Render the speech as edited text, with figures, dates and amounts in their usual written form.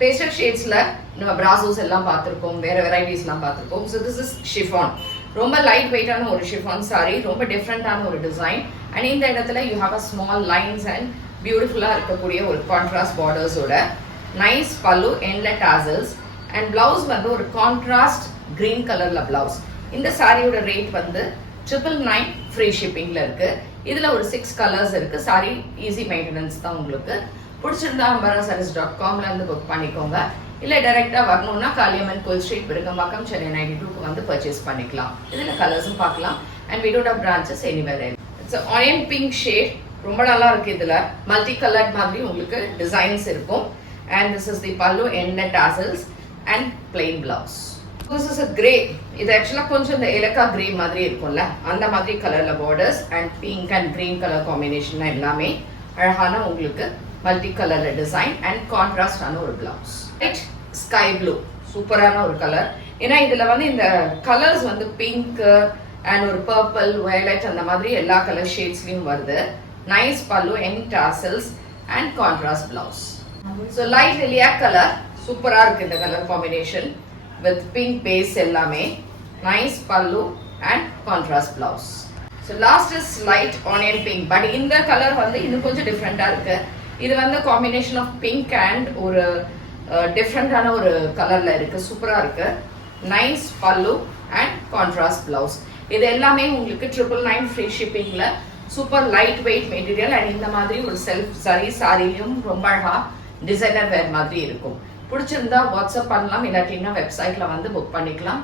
Pastel ஷேட்ஸ்ல நம்ம பிராசோஸ் எல்லாம் பார்த்திருப்போம், வேற வெரைட்டிஸ்லாம் பார்த்திருப்போம். So this is chiffon. ரொம்ப லைட் வெயிட்டான ஒரு ஷிஃபான் சாரி, ரொம்ப டிஃப்ரெண்டான ஒரு டிசைன். அண்ட் இந்த இடத்துல you have a small lines and பியூட்டிஃபுல்லா இருக்கக்கூடிய ஒரு கான்ட்ராஸ்ட் பார்டர்ஸோட நைஸ் பல்லு, எண்ட்ல டாசல்ஸ் அண்ட் பிளவுஸ் வந்து ஒரு கான்ட்ராஸ்ட் கிரீன் கலர்ல பிளவுஸ். இந்த சாரியோட ரேட் வந்து 999 ஃப்ரீ ஷிப்பிங்ல இருக்கு. இதுல ஒரு 6 கலர்ஸ் இருக்கு. சாரி ஈஸி மெயின்டெனன்ஸ் தான். உங்களுக்கு பிடிச்சிருந்தா ambarasarees.com இருந்து புக் பண்ணிக்கோங்க. இல்ல டைரக்டா வரணும்னா காளியம்மன் கோயில் ஸ்ட்ரீட், பெருங்கம்பாக்கம், சென்னை 92க்கு வந்து பர்ச்சேஸ் பண்ணிக்கலாம். இதுல கலர்ஸும் பார்க்கலாம். And we don't have branches anywhere else. It's an onion pink shade. ரொம்ப நல்லா இருக்கு. இதுல மல்டி கலர்ட் மாதிரி உங்களுக்கு டிசைன்ஸ் இருக்கும். And this is the pallu, end tassels and plain blouse. This is a grey. இது ஆக்சுவலா கொஞ்சம் இந்த ஏலக்கா கிரே மாதிரி இருக்கும்ல, அந்த மாதிரி கலர்ல borders and pink and green colour combination எல்லாமே அழகான உங்களுக்கு மல்டி கலர்ல டிசைன் அண்ட் கான்ட்ராஸ்டான ஒரு பிளவுஸ். ரைட் ஸ்கை ப்ளூ சூப்பரான ஒரு கலர். ஏன்னா இதுல வந்து இந்த கலர்ஸ் வந்து பிங்க் அண்ட் ஒரு பர்பிள், வயலட் அந்த மாதிரி எல்லா கலர் ஷேட்ஸ்லயும் வருது. Nice pallu, and tassels and contrast blouse. So light லிலியா கலர் சூப்பரா இருக்கு இந்த colour combination with pink base எல்லாமே. Nice pallu and contrast blouse. So last is light onion pink. But இந்த கலர் வந்து இன்னும் கொஞ்சம் டிஃப்ரெண்டா இருக்கு. இது வந்து காம்பினேஷன் ஆஃப் பிங்க் அண்ட் ஒரு டிஃப்ரெண்டான ஒரு கலர்ல இருக்கு. சூப்பரா இருக்கு. Nice pallu and contrast blouse. இது எல்லாமே உங்களுக்கு 999 ஃப்ரீ ஷிப்பிங்ல super light weight material. And இந்த மாதிரி ஒரு செல்ஃப் சாரிலையும் ரொம்ப அழகா டிசைனர் வேர் மாதிரி இருக்கும். பிடிச்சிருந்தா வாட்ஸ்அப் பண்ணலாம், இல்லாட்டினா வெப்சைட்ல வந்து புக் பண்ணிக்கலாம்.